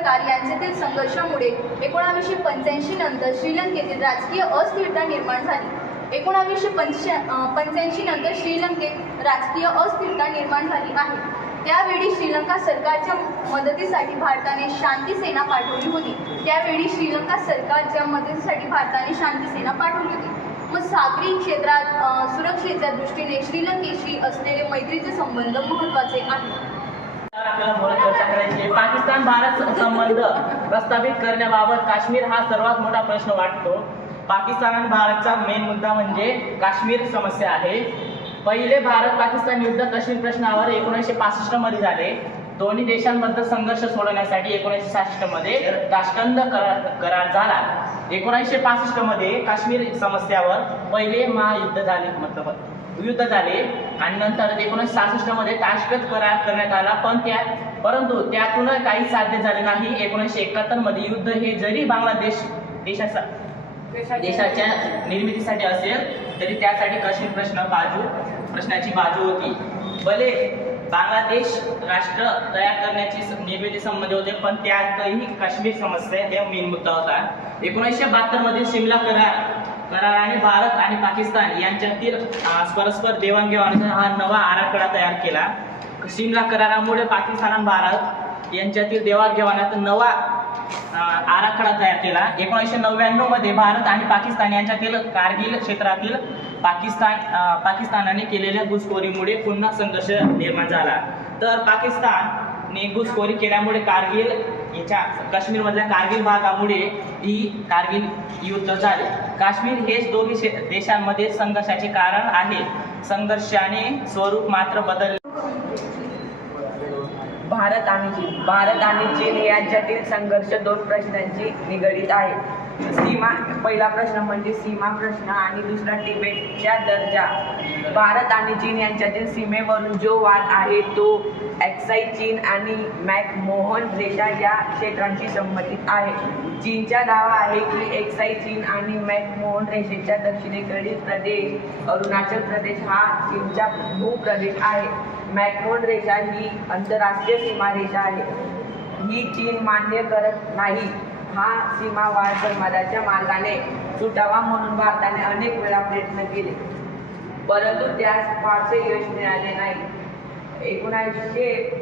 सरकार यांच्यातील संघर्षामुळे 1985 नंतर श्रीलंकेतील राजकीय अस्थिरता निर्माण झाली। 1985 नंतर श्रीलंकेत राजकीय अस्थिरता निर्माण झाली आहे। त्यावेळी श्रीलंका सरकारच्या मदतीसाठी भारताने शांती सेना पाठवली होती। मग सागरी क्षेत्रात सुरक्षेच्या दृष्टीने श्रीलंकेशी असलेले मैत्रीचे संबंध महत्त्वाचे आहेत। आपल्याला चर्चा करायची आहे। पाकिस्तान भारत संबंध प्रस्थापित करण्याबाबत काश्मीर हा सर्वात मोठा प्रश्न वाटतो। पाकिस्तान आणि भारतचा मेन मुद्दा म्हणजे काश्मीर समस्या आहे। पहिले भारत पाकिस्तान युद्ध काश्मीर प्रश्नावर 1965 मध्ये झाले। दोन्ही देशांबद्दल संघर्ष सोडवण्यासाठी 1966 मध्ये ताशकंद करार झाला। 1965 मध्ये काश्मीर समस्यावर पहिले महायुद्ध झाले आणि नंतर 1966 मध्ये ताशकंद करार करण्यात आला, परंतु त्यातून काही साध्य झाले नाही। 1971 मध्ये युद्ध हे जरी बांगलादेश देशाच्या निर्मितीसाठी असेल तरी त्यासाठी काश्मीर प्रश्नाची बाजू होती। भले बांगलादेश राष्ट्र तयार करण्याची निर्मिती संबंध होते, पण त्यातही काश्मीर समस्या हे मेन मुद्दा होता। 1972 मध्ये शिमला कराराने भारत आणि पाकिस्तान यांच्यातील परस्पर देवाणघेवाणीचा हा नवा आराखडा तयार केला। शिमला करारामुळे पाकिस्तान आणि भारत यांच्यातील देवाणघेवाणीचा नवा आराखडा तयार केला। 1999 मध्ये भारत आणि पाकिस्तान यांच्यातील कारगिल क्षेत्रातील पाकिस्तानाने केलेल्या घुसखोरीमुळे पुन्हा संघर्ष निर्माण झाला। तर पाकिस्तानने घुसखोरी केल्यामुळे काश्मीरमधल्या कारगिल भागामुळे ही कारगिल युद्ध झाले। काश्मीर हेच दोन्ही देशांमध्ये संघर्षाचे कारण आहे। संघर्षाने स्वरूप मात्र बदलले। भारत आणि चीन यांच्यातील संघर्ष दोन प्रश्नांशी निगडीत आहे। पहिला प्रश्न म्हणजे सीमा प्रश्न आणि दुसरा तिबेटचा दर्जा। भारत आणि चीन यांच्यातील सीमेवरून जो वाद आहे तो अक्साई चीन आणि मॅकमोहन रेषा या क्षेत्रांशी संबंधित आहे। चीनचा दावा आहे की अक्साई चीन आणि मॅकमोहन रेषेच्या दक्षिणेकडील प्रदेश अरुणाचल प्रदेश हा चीनचा भूप्रदेश आहे। मॅकमोहन रेषा ही आंतरराष्ट्रीय सीमारेषा आहे, ही चीन मान्य करत नाही। हा सीमावाद संवादाच्या मार्गाने सुटावा म्हणून भारताने अनेक वेळा प्रयत्न केले, परंतु त्यास फारसे यश मिळाले नाही। 1962